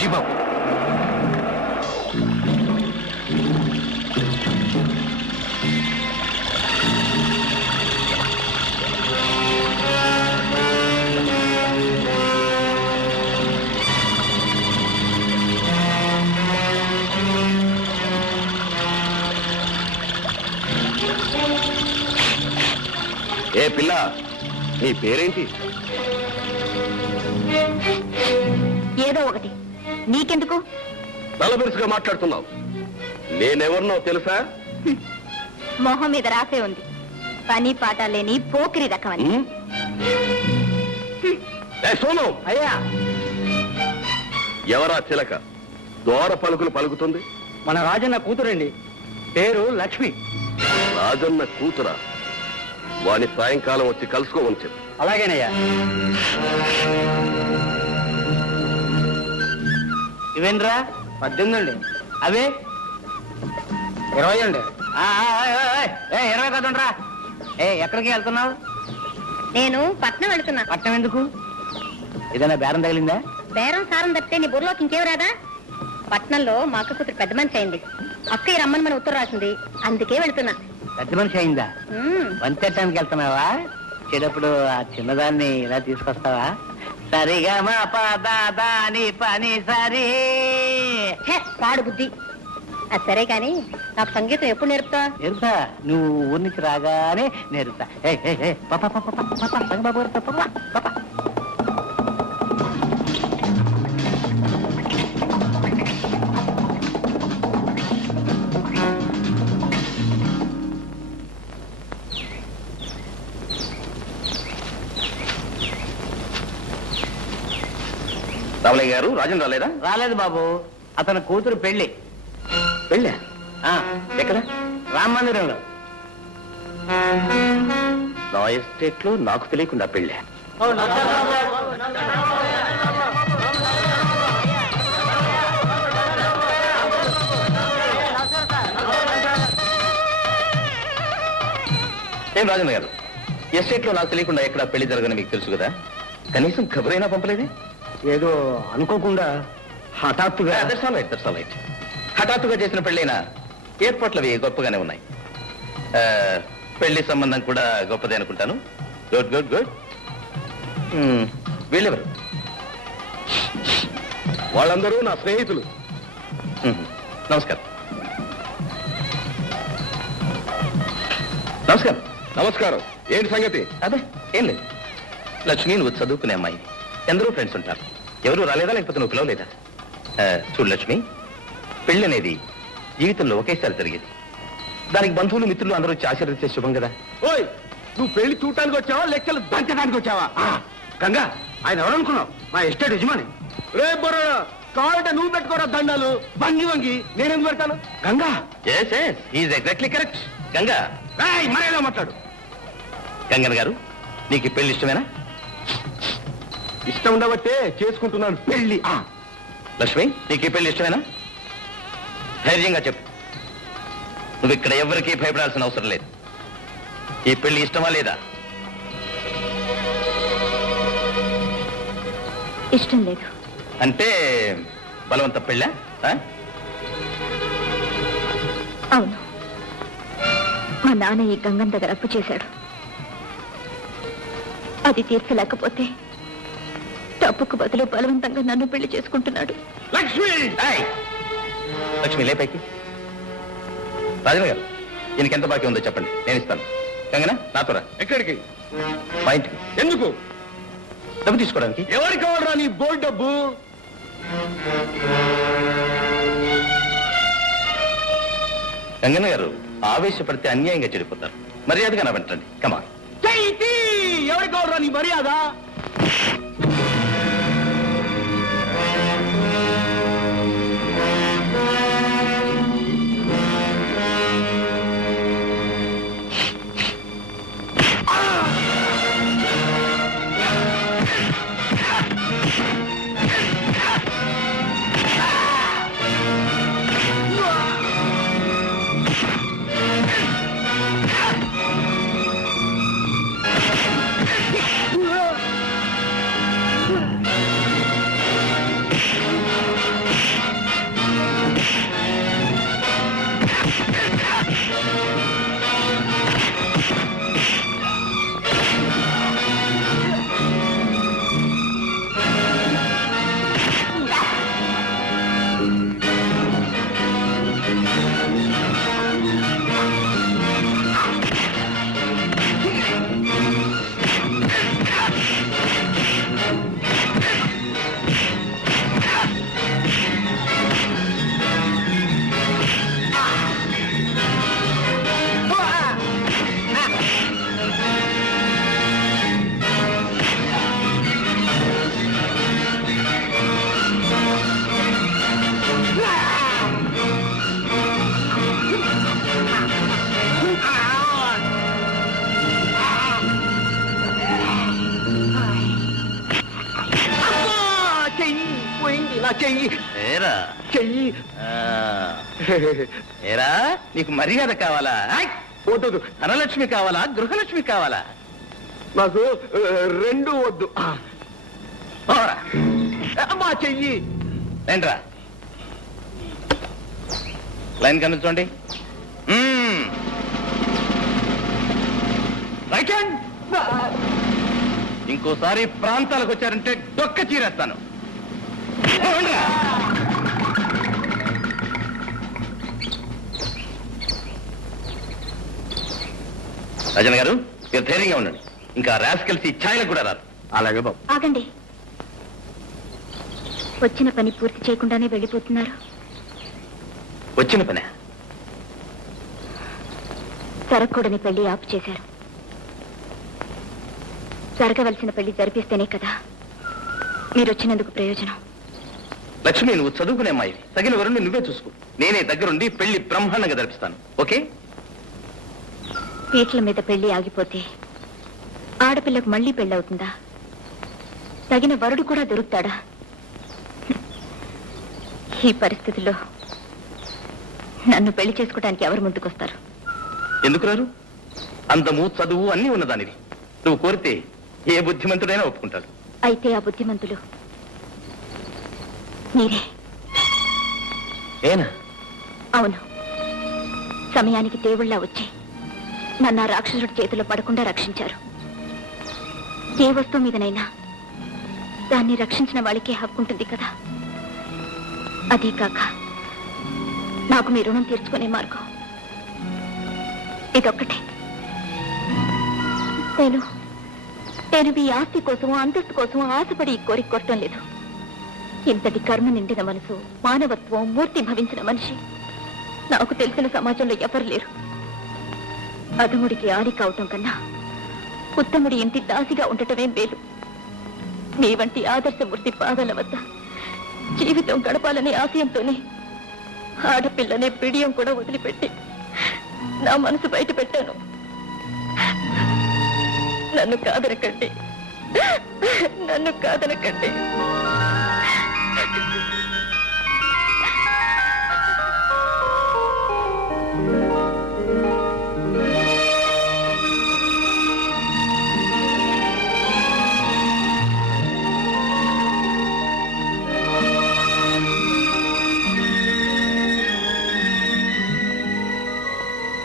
జీబాబు ఏ పిల్ల నీ పేరేంటి? ఏదో ఒకటి నీకెందుకు తలబిరుసుగా మాట్లాడుతున్నావు? నేనెవరినో తెలుసా? మొహం మీద రాసే ఉంది, పని పాట లేని పోకిరి రకమని. సోను అయ్యా, ఎవరా చిలక దోర పలుకులు పలుకుతుంది? మన రాజన్న కూతురండి, పేరు లక్ష్మి. రాజన్న కూతురా? వాని సాయంకాలం వచ్చి కలుసుకోమని చెప్పు. అలాగేనయ్యా. ఇవేంద్రా? 18 అండి. అవే 20 అండి. 20 కదండ్రా. ఎక్కడికి వెళ్తున్నావు? నేను పట్నం వెళుతున్నా. పట్నం ఎందుకు? ఏదైనా బేరం తగిలిందా? బేరం సారం తప్పితే నీ బుర్రలోకి ఇంకేం రాదా? పట్నంలో మా అక్క కూతురు పెద్ద మనిషి అయింది. అక్కయ్య రమ్మని మన ఉత్తరం రాసింది, అందుకే వెళుతున్నా. పెద్ద మనిషి అయిందా? వంతెట్టడానికి వెళ్తున్నావా? చెడప్పుడు ఆ చిన్నదాన్ని ఇలా తీసుకొస్తావా? సరిగా మా పదాని పని సరి. పాడు బుద్ధి. అది సరే కాని నాకు సంగీతం ఎప్పుడు నేర్పుతా? నేర్పుతా, నువ్వు ఊరి నుంచి రాగానే నేర్పుతా. రామలయ్య గారు, రాజన్ రాలేదా? రాలేదు బాబు, అతని కూతురు పెళ్లి. వెళ్ళా? ఎక్కడ? రామ మందిరంలో. నా ఎస్టేట్ లో నాకు తెలియకుండా పెళ్ళా? ఏం రాజన్ గారు, ఎస్టేట్ లో నాకు తెలియకుండా ఎక్కడ పెళ్లి జరగని మీకు తెలుసు కదా, కనీసం ఖబరైనా పంపలేదే? ఏదో అనుకోకుండా హఠాత్తుగా. హఠాత్తుగా చేసిన పెళ్ళైనా ఏర్పాట్లు అవి గొప్పగానే ఉన్నాయి. పెళ్లి సంబంధం కూడా గొప్పదే అనుకుంటాను. Good good good. వీళ్ళెవరు? వాళ్ళందరూ నా స్నేహితులు. నమస్కారం. నమస్కారం. నమస్కారం. ఏంటి సంగతి? అదే ఏం లేదు. లక్ష్మి, నువ్వు చదువుకునే అమ్మాయి, ఎందరో ఫ్రెండ్స్ ఉంటారు. ఎవరు రాలేదా, లేకపోతే నువ్వు పిలవలేదా? చూడు లక్ష్మి, పెళ్లి అనేది జీవితంలో ఒకేసారి జరిగేది. దానికి బంధువులు, మిత్రులు అందరూ వచ్చి ఆశీర్వదించే శుభం కదా. ఓయ్, నువ్వు పెళ్లి చూడటానికి వచ్చావా, లెక్కలు దంచడానికి వచ్చావా? గంగా, ఆయన ఎవరనుకున్నావు? మా ఎస్టేట్ యజమాని. రే బొర్ర, కావాలంటే నువ్వు పెట్టుకోరా దండాలు. వంగి వంగి నేనెందుకు పెడతాను? గంగా. Exactly correct. గంగా, మరేలా మాట్లాడు. గంగన్ గారు, నీకు పెళ్లి ఇష్టమేనా? ఇష్టం ఉండబట్టే చేసుకుంటున్నాను పెళ్లి. లక్ష్మి, నీకు ఈ పెళ్లి ఇష్టమేనా? ధైర్యంగా చెప్పు. నువ్వు ఇక్కడ ఎవరికీ భయపడాల్సిన అవసరం లేదు. ఈ పెళ్లి ఇష్టమా లేదా? ఇష్టం లేదు. అంటే బలవంత పెళ్ళా? అవును, మా నాన్న ఈ గంగం దగ్గర అప్పు చేశాడు. అది తీర్చలేకపోతే తప్పుకు బదులు బలవంతంగా నన్ను పెళ్లి చేసుకుంటున్నాడు. లక్ష్మి! లక్ష్మి, లేపైకి. రాజన్ గారు, ఈయనకి ఎంత బాకీ ఉందో చెప్పండి, నేను ఇస్తాను. గంగనా, నాతో రా. ఎక్కడికి? మా ఇంటికి. ఎందుకు? డబ్బు తీసుకోవడానికి. ఎవరికి కావాలరా నీ బోల్ డబ్బు? గంగన్న గారు, ఆవేశపడితే అన్యాయంగా చెడిపోతారు. మర్యాదగా నా వెంటండి. కమా. ఎవరికి కావాలరా నీ మర్యాద? నా చెయ్యి ఏరా చెయ్యి ఏరా నీకు మర్యాద కావాలా వద్దు ధనలక్ష్మి కావాలా గృహలక్ష్మి కావాలా నాకు రెండు వద్దు పోరా. మా చెయ్యి ఏంట్రా లైన్ కనిపించండి రైట్ హ్యాండ్. ఇంకోసారి ప్రాంతాలకు వచ్చారంటే డొక్క చీరేస్తాను. పోండ్రా. రాజన్ గారు మీరు ధైర్యంగా ఉండండి. ఇంకా రాస్కెల్స్ ఈ ఛాయలకు కూడా రాదు. అలాగే బాబు. ఆగండి. వచ్చిన పని పూర్తి చేయకుండానే వెళ్ళిపోతున్నారు. వచ్చిన పనే జరగకూడని పెళ్లి ఆపు చేశారు. జరగవలసిన పెళ్లి జరిపిస్తేనే కదా మీరు వచ్చినందుకు ప్రయోజనం. లక్ష్మి నువ్వు చదువుకునే అమ్మాయి, తగిన వరుణ్ణి నువ్వే చూసుకో. నేనే దగ్గరుండి పెళ్లి బ్రహ్మాండంగా జరిపిస్తాను. ఓకే? పీటల మీద పెళ్లి ఆగిపోతే ఆడపిల్లకు మళ్లీ పెళ్ళవుతుందా? తగిన వరుడు కూడా దొరుకుతాడా? ఈ పరిస్థితుల్లో నన్ను పెళ్లి చేసుకోవడానికి ఎవరు ముందుకొస్తారు? ఎందుకు రారు? అందము చదువు అన్నీ ఉన్నదానివి. నువ్వు కోరితే ఏ బుద్ధిమంతుడైనా ఒప్పుకుంటాడు. అయితే ఆ బుద్ధిమంతులు మీరే. ఏనా? అవును. సమయానికి దేవుళ్ళ వచ్చి నన్ను ఆ రాక్షసుడి చేతిలో పడకుండా రక్షించారు. ఏ వస్తువు మీదనైనా దాన్ని రక్షించిన వాళ్ళకే హక్కు ఉంటుంది కదా. అదే కాక నాకు మీ రుణం తీర్చుకునే మార్గం ఇదొక్కటే. నేను మీ ఆస్తి కోసం అంతస్తు కోసం ఆశపడి ఈ కోరిక కొట్టడం లేదు. ఇంతటి కర్మ నిండిన మనసు, మానవత్వం మూర్తి భవించిన మనిషి నాకు తెలిసిన సమాజంలో ఎవరు లేరు. అధముడికి ఆరి కావటం కన్నా ఉత్తముడి ఇంటి దాసిగా ఉండటమే మేలు. మీ వంటి ఆదర్శమూర్తి పాదాల వద్ద జీవితం గడపాలనే ఆశయంతోనే ఆడపిల్లనే పిడియం కూడా వదిలిపెట్టి నా మనసు బయట పెట్టాను. నన్ను కాదనకండి, నన్ను కాదనకండి.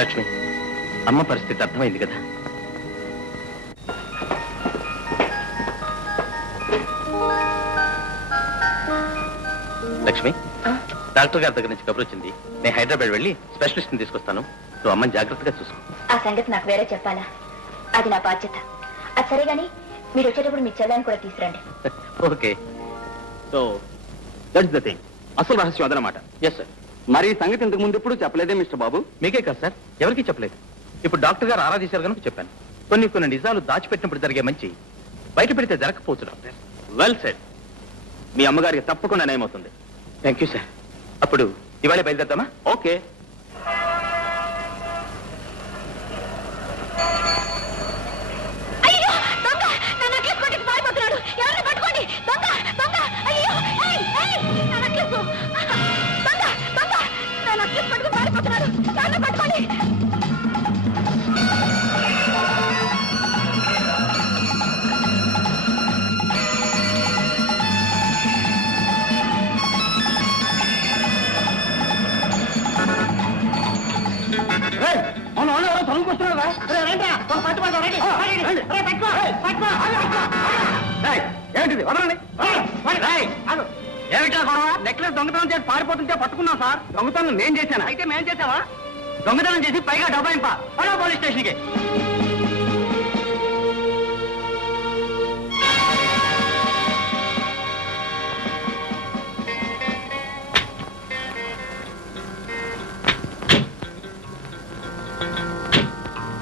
లక్ష్మి, అమ్మ పరిస్థితి అర్థమైంది కదా? లక్ష్మి, డాక్టర్ గారి దగ్గర నుంచి కబురు వచ్చింది. నేను హైదరాబాద్ వెళ్ళి స్పెషలిస్ట్ ని తీసుకొస్తాను. నువ్వు అమ్మని జాగ్రత్తగా చూసుకో. ఆ సంగతి నాకు వేరే చెప్పాలా? అది నా బాధ్యత. అది సరే గాని మీరు వచ్చేటప్పుడు మీ చెల్లాన్ని కూడా తీసుకురండి. Okay. So that's the thing. అసలు రహస్యం అదనమాట. Yes sir. మరి ఈ సంగతి ఇంతకు ముందు ఎప్పుడు చెప్పలేదే మిస్టర్ బాబు? మీకే కాదు సార్, ఎవరికీ చెప్పలేదు. ఇప్పుడు డాక్టర్ గారు ఆరాధించారు కనుక చెప్పాను. కొన్ని నిజాలు దాచిపెట్టినప్పుడు జరిగే మంచి బయట పెడితే జరగకపోవచ్చు డాక్టర్. Well said. మీ అమ్మగారికి తప్పకుండా నయమవుతుంది. Thank you sir. అప్పుడు ఇవాళ బయలుదేరుతామా? ఓకే. ఏంటిది? వదలండి. ఏమిటా గొడవ? నెక్లెస్ దొంగతనం చేసి పారిపోతుంటే పట్టుకున్నాం సార్. దొంగతనం నేను చేశాను. అయితే మేం చేసావా? దొంగతనం చేసి పైగా డబ్బాయింపా పోలీస్ స్టేషన్కి.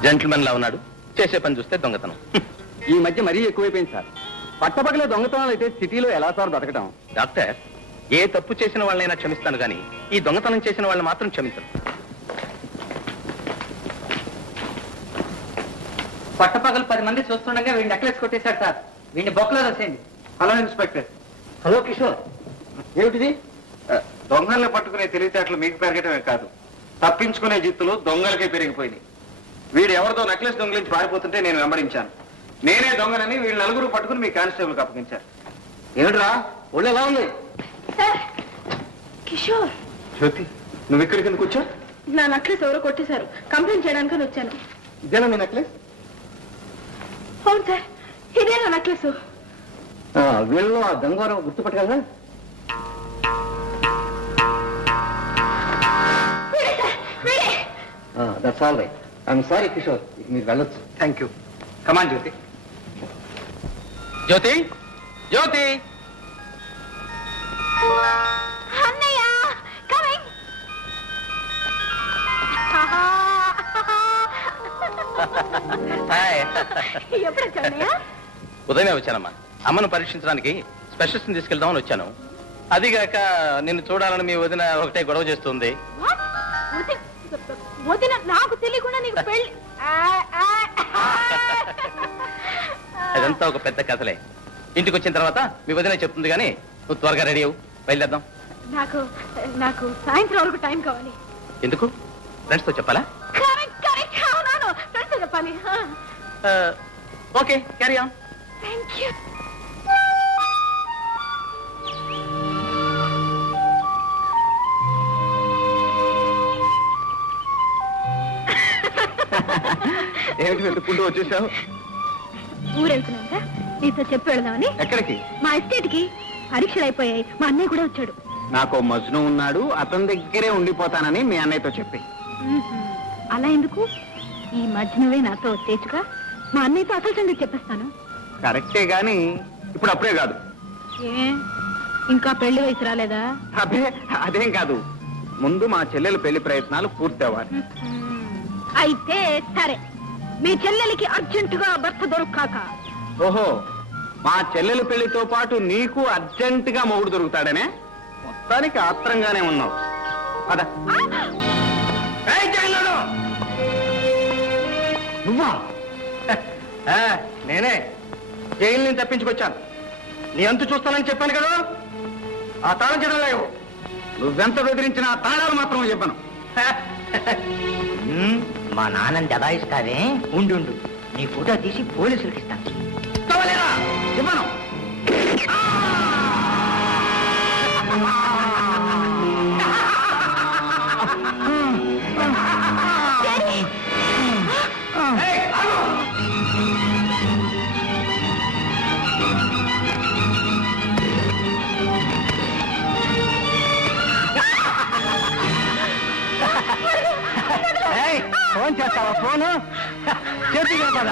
జెంటిల్మెన్ లా ఉన్నాడు, చేసే పని చూస్తే దొంగతనం. ఈ మధ్య మరీ ఎక్కువైపోయింది సార్. పట్టపగలే దొంగతనాలు అయితే సిటీలో ఎలా సార్ బతకడం? డాక్టర్, ఏ తప్పు చేసిన వాళ్ళనైనా క్షమిస్తాను కానీ ఈ దొంగతనం చేసిన వాళ్ళని మాత్రం క్షమించను. పట్టపగలు 10 మంది చూస్తుండగా వీడిని నెక్లెస్ కొట్టేశాడు సార్. వీడిని బొక్కలో రాసేయండి. Hello inspector. హలో కిషోర్, ఏమిటిది? దొంగల్ని పట్టుకునే తెలివితేటలు మీకు పెరగటమే కాదు, తప్పించుకునే జిత్తులు దొంగలకే పెరిగిపోయినాయి. వీడు ఎవరితో నెక్లెస్ దొంగలించి పారిపోతుంటే నేను వెంబడించాను. నేనే దొంగలని వీళ్ళు నలుగురు పట్టుకుని మీ కానిస్టేబుల్కి అప్పగించారు. ఏమిట్రా ఒళ్ళు ఎలా ఉంది? కిషోర్, జ్యోతి, నువ్వు ఇక్కడికి ఎందుకు వచ్చా? నా నెక్లెస్ ఎవరో కొట్టేశారు, కంప్లైంట్ చేయడానికి వచ్చాను. ఇదేనా మీ నెక్లెస్? అవును సార్, ఇదే నా నెక్లెస్. వీళ్ళు ఆ దొంగవారం గుర్తుపట్టగలరా? That's all right. I'm sorry Kishore, మీరు వెళ్ళొచ్చు. Thank you. Come on Jyothi. Jyothi, Jyothi. అన్నయ్య కమింగ్. ఎప్పుడు వచ్చావు అన్నయ్య? ఉదయమే వచ్చానమ్మా. అమ్మను పరీక్షించడానికి స్పెషలిస్ట్ని తీసుకెళ్దామని వచ్చాను. అదిగాక నిన్ను చూడాలని మీ వదిన ఒకటే గొడవ చేస్తుంది. వదిన నాకు తెలియకుండా నీకు పెళ్లి? అదంతా ఒక పెద్ద కథలే. ఇంటికి వచ్చిన తర్వాత మీ వదిన చెప్తుంది, కానీ నువ్వు త్వరగా రెడీ అవ్వు, బయలుదేద్దాం. నాకు నాకు సాయంత్రం వరకు టైం కావాలి. ఎందుకు? ఫ్రెండ్స్ తో చెప్పాలా? కరెక్ట్ కరెక్ట్, అవునవును, ఫ్రెండ్స్ చెప్పాలి. Okay, carry on. Thank you. ఏమిటి వెతుక్కుంటూ వచ్చేసావు? ఊరెళ్తున్నాక నీతో చెప్పి వెళదామని. ఎక్కడికి? మా ఎస్టేట్ కి పరీక్షలు అయిపోయాయి, మా అన్నయ్య కూడా వచ్చాడు. నాకు మజ్ను ఉన్నాడు, అతని దగ్గరే ఉండిపోతానని మీ అన్నయ్యతో చెప్పి. అలా ఎందుకు? ఈ మధ్యనవే నాతో వచ్చేచ్చుగా, మా అన్నయ్యతో అసలు సంగతి చెప్పేస్తాను. కరెక్టే గాని ఇప్పుడు అప్పుడే కాదు. ఏ ఇంకా పెళ్లి వయసు రాలేదా? అదే అదేం కాదు, ముందు మా చెల్లెలు పెళ్లి ప్రయత్నాలు పూర్తి అవ్వాలి. అయితే సరే, మీ చెల్లెలికి అర్జెంటుగా భర్త దొరకాక. ఓహో, మా చెల్లెలు పెళ్లితో పాటు నీకు అర్జెంటుగా మొగుడు దొరుకుతాడనే? మొత్తానికి ఆత్రంగానే ఉన్నావు. పద. నువ్వా? నేనే జైలు నుంచి తప్పించుకొచ్చాను. నీ అంతు చూస్తానని చెప్పాను కదా. ఆ తాళం చెదలేవు. నువ్వెంత బెదిరించినా ఆ తాళాలు మాత్రం చెప్పను. మా నాన్నని దబాయిస్తావే, ఉండు నీ ఫోటో తీసి పోలీసులకు ఇస్తాను. చెప్పను. ఫోన్ చేస్తావా? ఫోను చేతిగా పద.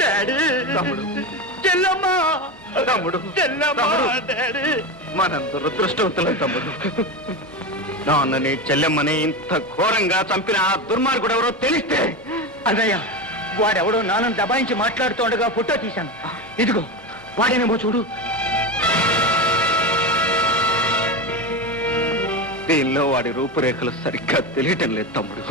డాడీ, తమ్ముడు, చెల్లమ్మ, తమ్ముడు, చెల్లమ్మ, డాడీ, మనంత దురదృష్టవంతులం తమ్ముడు. నాన్నని చెల్లెమ్మని ఇంత ఘోరంగా చంపిన ఆ దుర్మార్గుడు ఎవరో తెలిస్తే. అదయ్యా, వాడెవడో నాన్నని దబాయించి మాట్లాడుతుండగా ఫోటో తీశాను. ఇదిగో వాడేనేమో చూడు. దీనిలో వాడి రూపురేఖలు సరిగ్గా తెలియటం లేదు తమ్ముడు.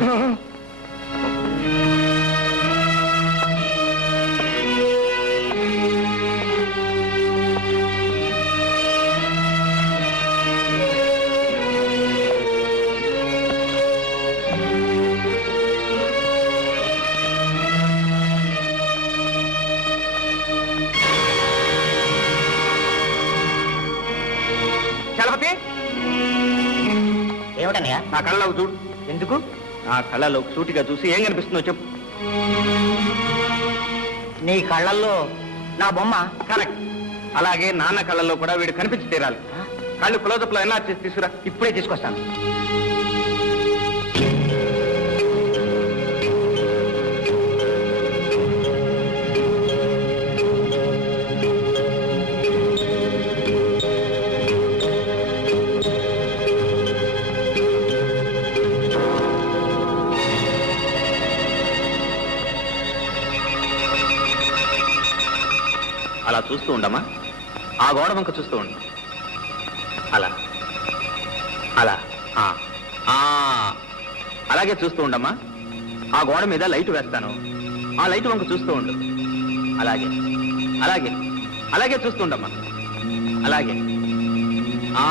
చలపతి, ఏమిటన్నయ్యా? నా కళ్ళలోకి చూడు. ఎందుకు? నా కళ్ళలోకి సూటిగా చూసి ఏం కనిపిస్తుందో చెప్పు. నీ కళ్ళల్లో నా బొమ్మ. కరెక్ట్. అలాగే నాన్న కళ్ళల్లో కూడా వీడు కనిపించి తీరాలి. కళ్ళు క్లోజప్ లో ఎలా చేసి తీసుకురా. ఇప్పుడే తీసుకొస్తాను. అలా చూస్తూ ఉండమ్మా. ఆ గోడ వంక చూస్తూ ఉండు. అలా అలా ఆ, ఆ, అలాగే చూస్తూ ఉండమ్మా. ఆ గోడ మీద లైట్ వేస్తాను. ఆ లైట్ వంక చూస్తూ ఉండు. అలాగే అలాగే అలాగే చూస్తూ ఉండమ్మా. అలాగే ఆ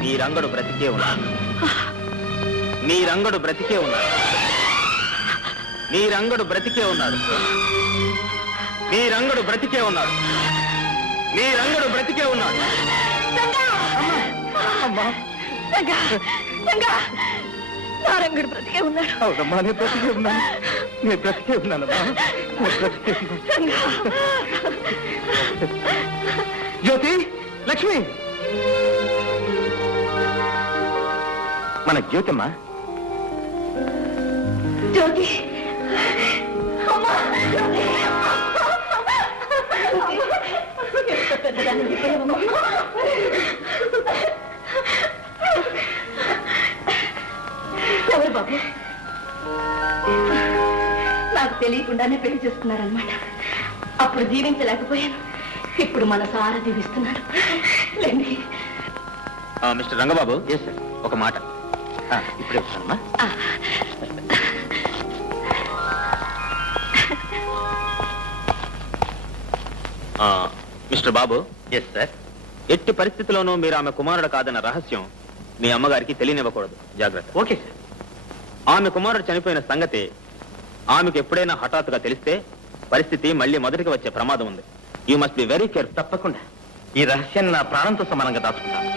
మీ రంగడు బ్రతికే ఉన్నాడు. మీ రంగడు బ్రతికే ఉన్నాడు. మీ రంగడు బ్రతికే ఉన్నాడు. మీ రంగడు బ్రతికే ఉన్నాడు. మీ రంగడు బ్రతికే ఉన్నాడు. రంగుడు బ్రతికే ఉన్నాడు. అవునమ్మా, నేను బ్రతికే ఉన్నాను. నేను బ్రతికే ఉన్నానమ్మా. నేను బ్రతికే ఉన్నాను. జ్యోతి, లక్ష్మి, మన జ్యోతమ్మా. జ్యోతి, అమ్మా, జ్యోతి. ఎవరు బాబు? నాకు తెలియకుండానే పెళ్లి చేసుకున్నారనమాట. అప్పుడు జీవించలేకపోయాను. ఇప్పుడు మన సారా జీవిస్తున్నాడు. లేండి. Mister Rangababu, yes sir. ఒక మాట. ఇప్పుడే వస్తానమ్మా. Mister Babu, yes sir. ఎట్టి పరిస్థితిలోనూ మీరు ఆమె కుమారుడు కాదన్న రహస్యం మీ అమ్మగారికి తెలియనివ్వకూడదు. జాగ్రత్త. Okay sir. ఆమె కుమారుడు చనిపోయిన సంగతి ఆమెకు ఎప్పుడైనా హఠాత్తుగా తెలిస్తే పరిస్థితి మళ్ళీ మొదటికి వచ్చే ప్రమాదం ఉంది. You must be very careful. తప్పకుండా ఈ రహస్యాన్ని నా ప్రాణంతో సమానంగా దాచుకుంటాను.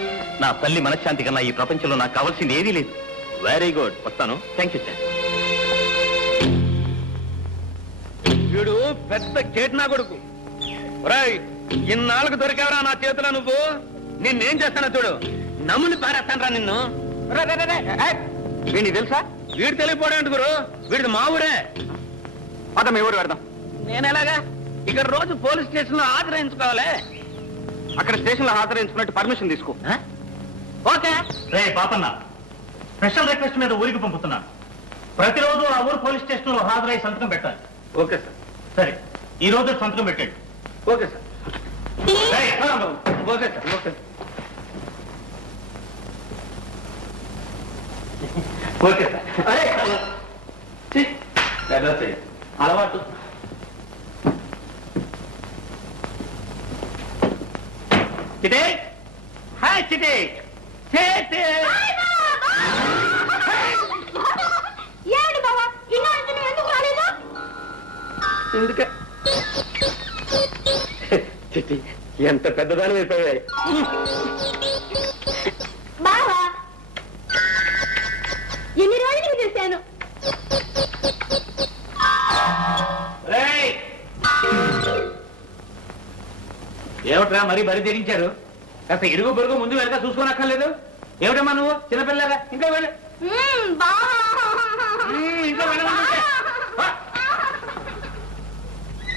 నా తల్లి మనశ్శాంతి కన్నా ఈ ప్రపంచంలో నాకు కావాల్సింది ఏదీ లేదు. Very good. వస్తాను. Thank you sir. వీడు పెద్ద కేట్నా కొడుకు. రాయ్, ఇన్నాళ్ళకు దొరికావరా నా చేతిలో నువ్వు. నిన్నేం చేస్తానో చూడు. నమ్ముని పారేస్తాను రా నిన్ను. వీడిని తెలుసా? వీడు తెలియపోవడం గురు. వీడిది మా ఊరే. అత మీ ఊరు పెడదాం. నేను ఎలాగా ఇక్కడ రోజు పోలీస్ స్టేషన్ లో ఆశ్రయించుకోవాలి. అక్కడ స్టేషన్ లో హాజరైంచుకున్నట్టు పర్మిషన్ తీసుకో. ఓకే. రే పాపన్న, స్పెషల్ రిక్వెస్ట్ మీద ఊరికి పంపుతున్నాను. ప్రతిరోజు ఆ ఊరు పోలీస్ స్టేషన్ లో హాజరై సంతకం పెట్టాలి. Okay sir. సరే, ఈ రోజు సంతకం పెట్టండి. Okay sir. రేయ్, okay sir. Okay. Okay sir. అలవాటు. చిటే, హాయ్ చిటే. చిటే. ఏమిటి బాబా, ఇన్నాళ్ళు నువ్వు ఎందుకు రాలేదు? ఎందుకే చిట్టి, ఎంత పెద్దదాని అయిపోయాయి. బావా, ఎన్ని రోజులు చేశాను. రేయ్, ఏమిట్రా మరీ బరి తెగించారు? కాస్త ఇరుగు పొరుగు ముందు వెనక చూసుకోనక్కర్లేదు. ఏమిటమ్మా నువ్వు చిన్నపిల్లగా? ఇంకా వెళ్ళు. బావా, ఇంకా వెళ్ళమంటే